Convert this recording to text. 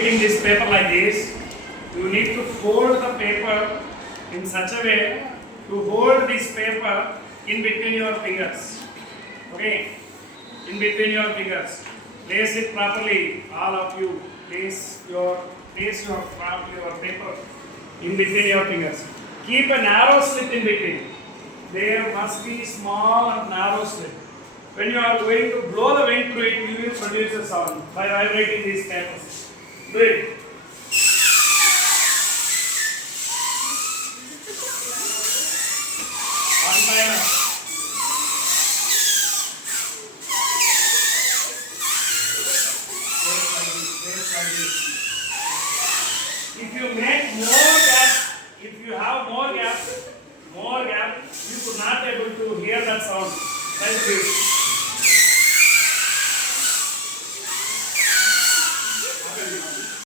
Taking this paper like this, you need to fold the paper in such a way to hold this paper in between your fingers. Okay, in between your fingers. Place it properly. All of you place your paper in between your fingers. Keep a narrow slit in between. There must be small and narrow slit. When you are going to blow the wind through it, you will produce a sound by vibrating these papers. Do it. One time. Like this. If you make more gap, if you have more gap, you could not able to hear that sound. Thank you.